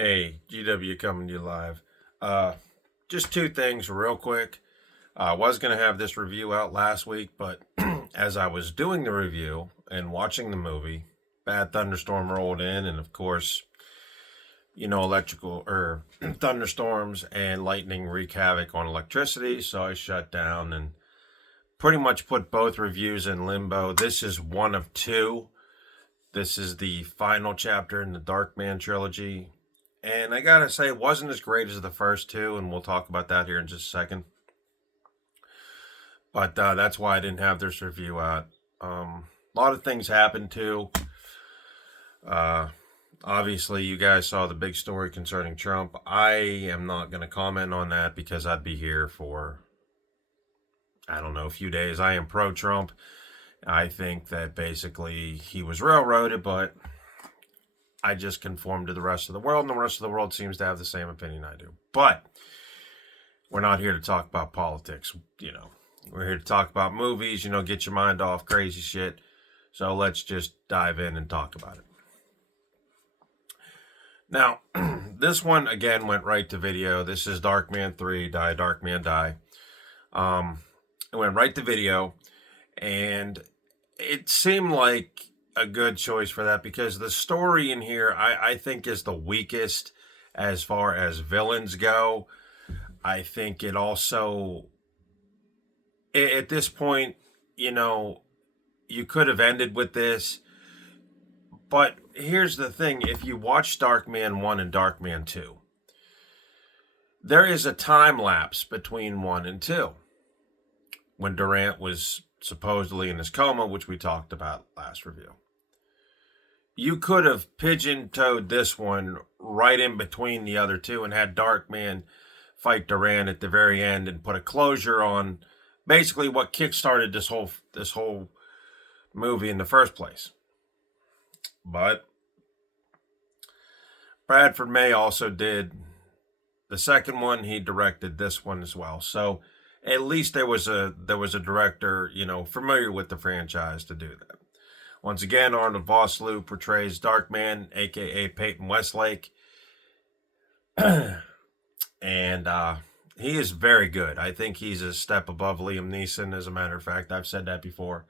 Hey, GW coming to you live. Uh, just two things real quick. I was going to have this review out last week, but as I was doing the review and watching the movie, bad thunderstorm rolled in, and of course, electrical or thunderstorms and lightning wreak havoc on electricity. So I shut down and pretty much put both reviews in limbo. This is one of two. This is the final chapter in the Darkman trilogy. And I gotta say, it wasn't as great as the first two, and we'll talk about that here in just a second. But that's why I didn't have this review out. A lot of things happened too. Uh, Obviously, you guys saw the big story concerning Trump. I am not going to comment on that because I'd be here for, I don't know, a few days. I am pro Trump. I think that basically he was railroaded, but I just conform to the rest of the world, and the rest of the world seems to have the same opinion I do. But we're not here to talk about politics, We're here to talk about movies, get your mind off crazy shit. So let's just dive in and talk about it. Now, this one again went right to video. This is Darkman 3, Die Darkman Die. It went right to video, and it seemed like a good choice for that because the story in here I think is the weakest as far as villains go. I think it also, at this point, you could have ended with this. But here's the thing. If you watch Darkman 1 and Darkman 2, there is a time lapse between 1 and 2 when Durant was supposedly in his coma, which we talked about last review. You could have pigeon-toed this one right in between the other two and had Darkman fight Durant at the very end and put a closure on basically what kickstarted this whole movie in the first place. But Bradford May also did the second one. He directed this one as well. So at least there was a director, familiar with the franchise to do that. Once again, Arnold Vosloo portrays Darkman, aka Peyton Westlake. And he is very good. I think he's a step above Liam Neeson, as a matter of fact. I've said that before.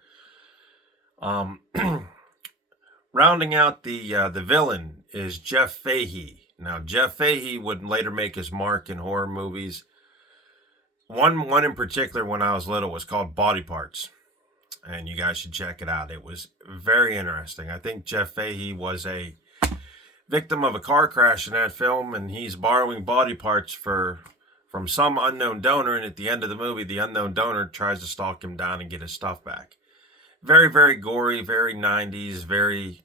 Rounding out the villain is Jeff Fahey. Now, Jeff Fahey would later make his mark in horror movies. One in particular, when I was little, was called Body Parts, and you guys should check it out. It was very interesting. I think Jeff Fahey was a victim of a car crash in that film, and he's borrowing body parts from some unknown donor, and at the end of the movie, the unknown donor tries to stalk him down and get his stuff back. Very, very gory, very 90s, very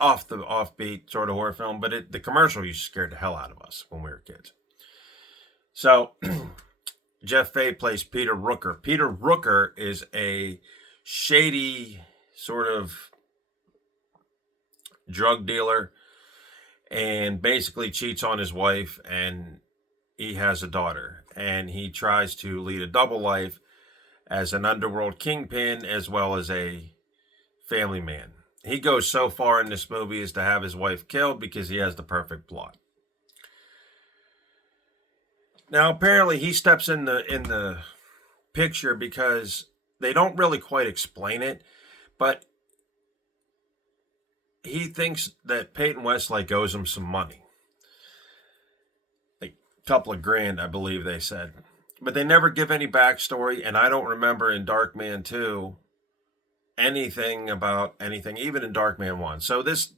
offbeat sort of horror film, but the commercial used to scare the hell out of us when we were kids. So Jeff Fahey plays Peter Rooker. Peter Rooker is a shady sort of drug dealer and basically cheats on his wife, and he has a daughter, and he tries to lead a double life as an underworld kingpin as well as a family man. He goes so far in this movie as to have his wife killed because he has the perfect plot. Now, apparently, he steps in the picture because they don't really quite explain it, but he thinks that Peyton Westlake owes him some money. Like a couple of grand, I believe they said. But they never give any backstory, and I don't remember in Darkman 2 anything about anything, even in Darkman 1. So this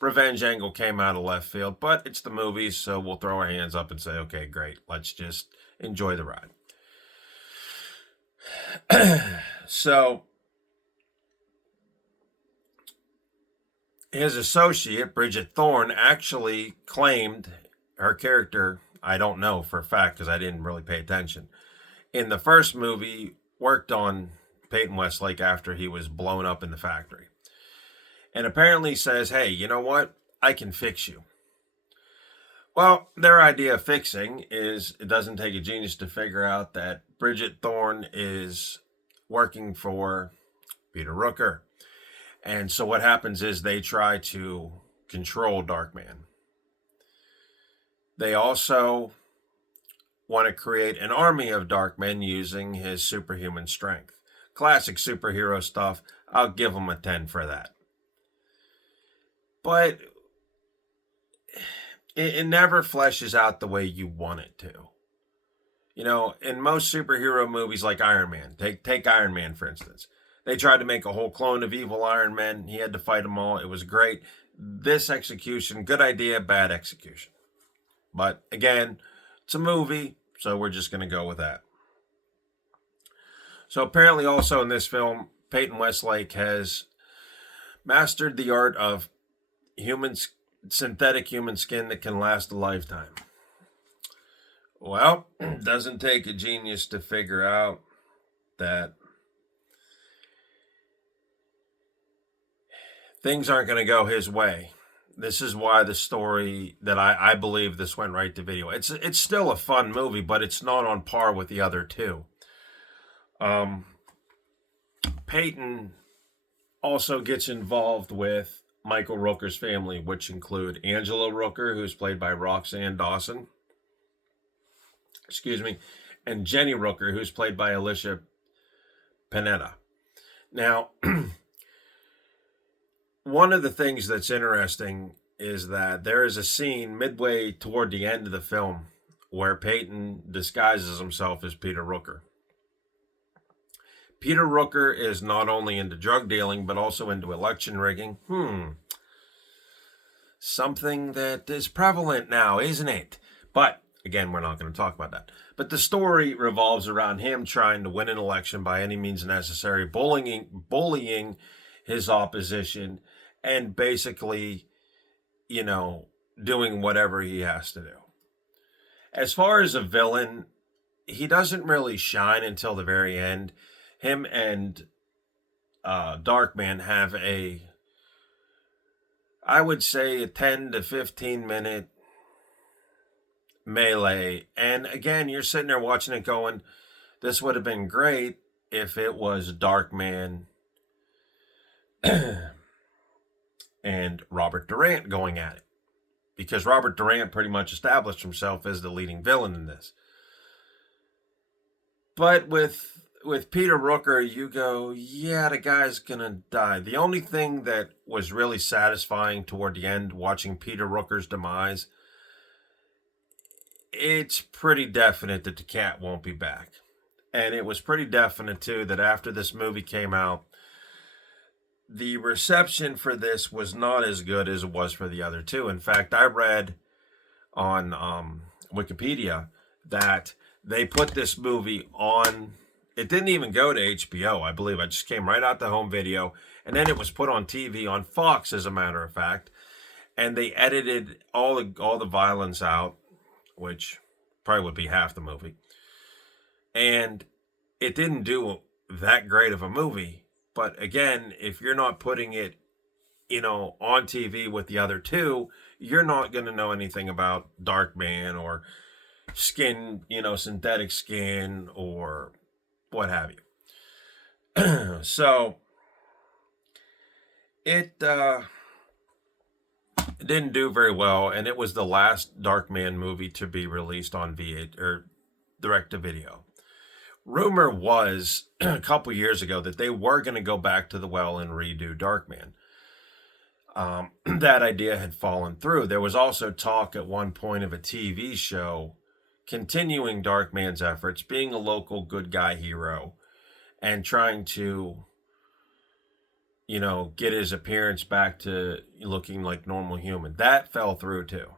revenge angle came out of left field, but it's the movies, so we'll throw our hands up and say, okay, great, let's just enjoy the ride. So his associate, Bridget Thorne, actually claimed her character, I don't know for a fact because I didn't really pay attention, in the first movie worked on Peyton Westlake after he was blown up in the factory. And apparently says, hey, you know what? I can fix you. Well, their idea of fixing is it doesn't take a genius to figure out that Bridget Thorne is working for Peter Rooker. And so what happens is they try to control Darkman. They also want to create an army of Darkmen using his superhuman strength. Classic superhero stuff. I'll give him a 10 for that. But it never fleshes out the way you want it to. You know, in most superhero movies like Iron Man, take Iron Man for instance. They tried to make a whole clone of evil Iron Man. He had to fight them all. It was great. This execution, good idea, bad execution. But again, it's a movie, so we're just going to go with that. So apparently also in this film, Peyton Westlake has mastered the art of synthetic human skin that can last a lifetime. Well, it doesn't take a genius to figure out that things aren't going to go his way. This is why the story that I believe this went right to video. It's still a fun movie, but it's not on par with the other two. Peyton also gets involved with Michael Rooker's family, which include Angela Rooker, who's played by Roxann Dawson. And Jenny Rooker, who's played by Alicia Panetta. Now, one of the things that's interesting is that there is a scene midway toward the end of the film where Peyton disguises himself as Peter Rooker. Peter Rooker is not only into drug dealing, but also into election rigging. Something that is prevalent now, isn't it? But again, we're not going to talk about that. But the story revolves around him trying to win an election by any means necessary, bullying his opposition, and basically, you know, doing whatever he has to do. As far as a villain, he doesn't really shine until the very end. Him and Darkman have I would say, a 10 to 15 minute melee. And again, you're sitting there watching it going, this would have been great if it was Darkman and Robert Durant going at it. Because Robert Durant pretty much established himself as the leading villain in this. But with Peter Rooker, you go, yeah, the guy's gonna die. The only thing that was really satisfying toward the end, watching Peter Rooker's demise, it's pretty definite that the cat won't be back. And it was pretty definite, too, that after this movie came out, the reception for this was not as good as it was for the other two. In fact, I read on Wikipedia that they put this movie on. It didn't even go to HBO, I believe. It just came right out to home video. And then it was put on TV on Fox, as a matter of fact. And they edited all the violence out, which probably would be half the movie. And it didn't do that great of a movie. But again, if you're not putting it, you know, on TV with the other two, you're not going to know anything about Darkman or skin, you know, synthetic skin or what have you. So it didn't do very well, and it was the last Darkman movie to be released on VH or direct to video. Rumor was a couple years ago that they were going to go back to the well and redo Darkman. That idea had fallen through. There was also talk at one point of a TV show continuing Darkman's efforts, being a local good guy hero, and trying to, you know, get his appearance back to looking like normal human. That fell through too.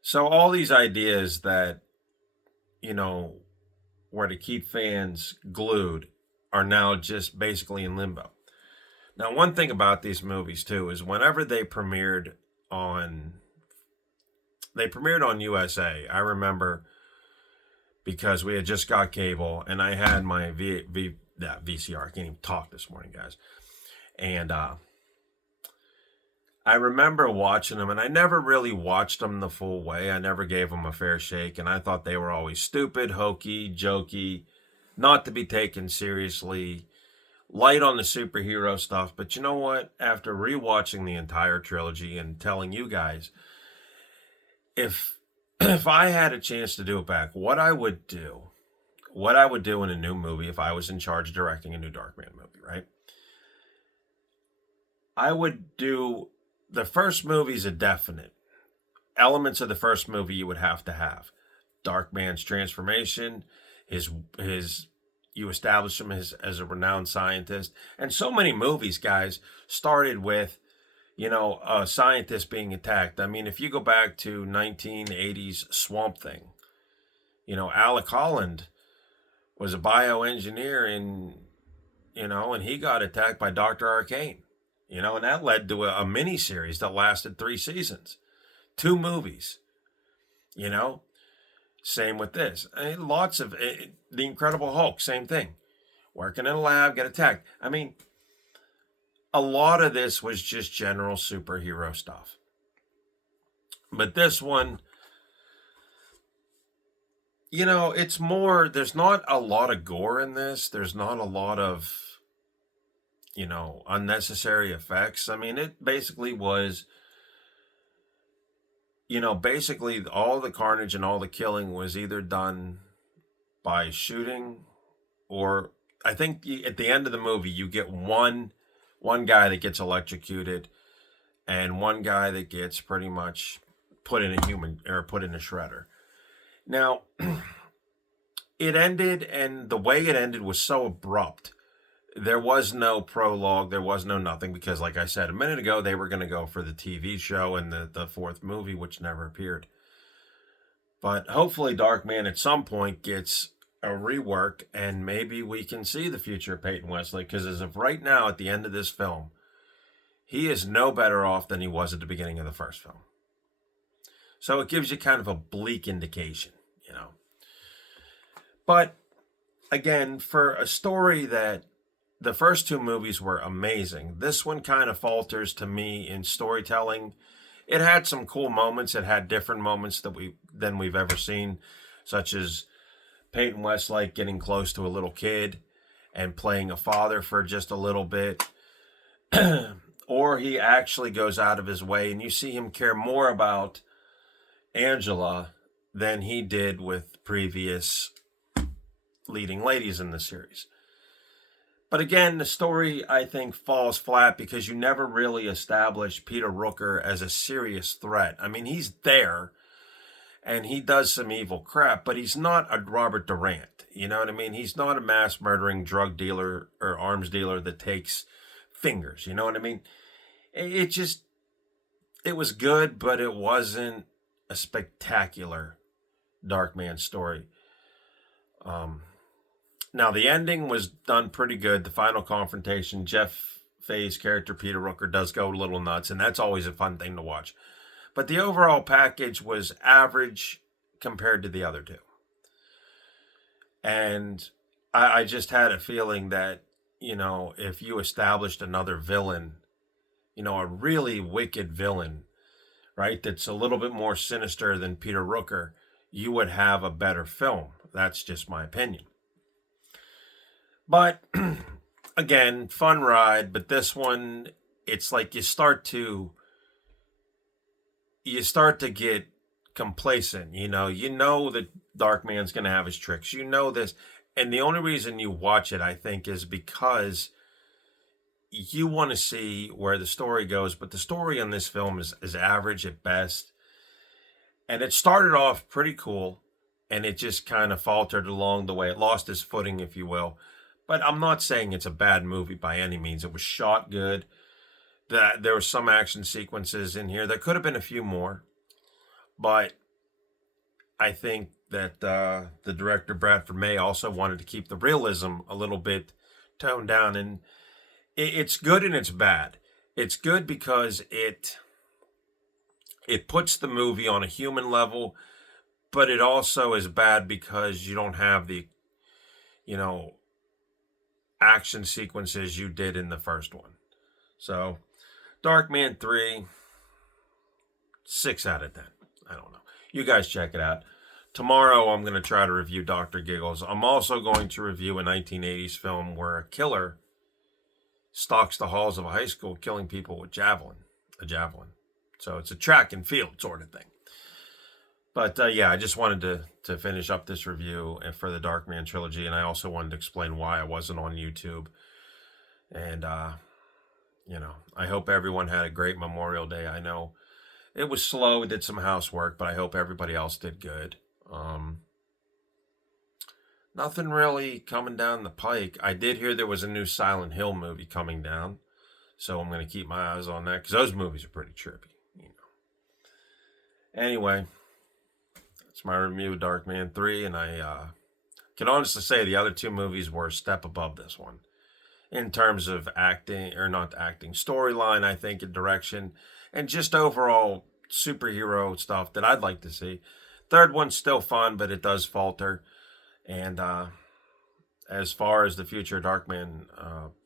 So all these ideas that, you know, were to keep fans glued are now just basically in limbo. Now, one thing about these movies too is whenever they premiered on USA. I remember because we had just got cable and I had my VCR. I can't even talk this morning, guys. And I remember watching them, and I never really watched them the full way. I never gave them a fair shake, and I thought they were always stupid, hokey, jokey, not to be taken seriously, light on the superhero stuff. But you know what? After rewatching the entire trilogy and telling you guys, if if I had a chance to do it back, what I would do in a new movie if I was in charge of directing a new Darkman movie, right? I would do the first movie's a definite. Elements of the first movie you would have to have. Darkman's transformation, his you establish him as a renowned scientist. And so many movies, guys, started with, a scientist being attacked. I mean, if you go back to 1980s Swamp Thing, Alec Holland was a bioengineer and he got attacked by Dr. Arcane. And that led to a mini series that lasted 3 seasons. 2 movies. Same with this. Lots of The Incredible Hulk, same thing. Working in a lab, get attacked. I mean, a lot of this was just general superhero stuff. But this one, it's more, there's not a lot of gore in this. There's not a lot of, unnecessary effects. I mean, it basically was, basically all the carnage and all the killing was either done by shooting, or I think at the end of the movie you get one guy that gets electrocuted and one guy that gets pretty much put in a shredder. Now, it ended, and the way it ended was so abrupt. There was no prologue, there was no nothing, because like I said a minute ago, they were going to go for the TV show and the 4th movie, which never appeared. But hopefully Darkman at some point gets a rework, and maybe we can see the future of Peyton Wesley, because as of right now, at the end of this film, he is no better off than he was at the beginning of the first film. So it gives you kind of a bleak indication, But again, for a story that the first 2 movies were amazing, this one kind of falters to me in storytelling. It had some cool moments. It had different moments than we've ever seen, such as Peyton Westlake getting close to a little kid and playing a father for just a little bit. Or he actually goes out of his way and you see him care more about Angela than he did with previous leading ladies in the series. But again, the story, I think, falls flat because you never really establish Peter Rooker as a serious threat. I mean, he's there and he does some evil crap, but he's not a Robert Durant. You know what I mean? He's not a mass murdering drug dealer or arms dealer that takes fingers. You know what I mean? It was good, but it wasn't a spectacular Darkman story. Now, the ending was done pretty good. The final confrontation, Jeff Fahey's character, Peter Rooker, does go a little nuts, and that's always a fun thing to watch. But the overall package was average compared to the other 2. And I just had a feeling that, if you established another villain, a really wicked villain, right, that's a little bit more sinister than Peter Rooker, you would have a better film. That's just my opinion. But again, fun ride. But this one, it's like you start to get complacent. You know that Darkman's going to have his tricks. You know this, and the only reason you watch it, I think, is because you want to see where the story goes. But the story on this film is average at best, and it started off pretty cool, and it just kind of faltered along the way. It lost its footing, if you will. But I'm not saying it's a bad movie by any means. It was shot good. There were some action sequences in here. There could have been a few more. But I think that the director, Bradford May, also wanted to keep the realism a little bit toned down. And it's good and it's bad. It's good because it puts the movie on a human level. But it also is bad because you don't have the, action sequences you did in the first one. So, Darkman 3, 6 out of 10. I don't know. You guys check it out. Tomorrow I'm going to try to review Dr. Giggles. I'm also going to review a 1980s film where a killer stalks the halls of a high school killing people with a javelin. So it's a track and field sort of thing. But yeah, I just wanted to finish up this review and for the Darkman trilogy, and I also wanted to explain why I wasn't on YouTube. And I hope everyone had a great Memorial Day. I know it was slow, did some housework, but I hope everybody else did good. Nothing really coming down the pike. I did hear there was a new Silent Hill movie coming down, so I'm going to keep my eyes on that because those movies are pretty trippy. Anyway, that's my review of Darkman 3, and I can honestly say the other two movies were a step above this one in terms of acting, or not acting, storyline, I think, and direction, and just overall superhero stuff that I'd like to see. Third one's still fun, but it does falter. And as far as the future of Darkman,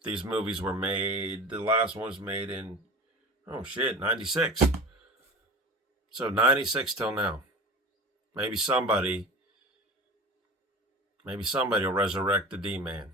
these movies were made, the last one was made in, 96. So 96 till now. Maybe somebody will resurrect the D-Man.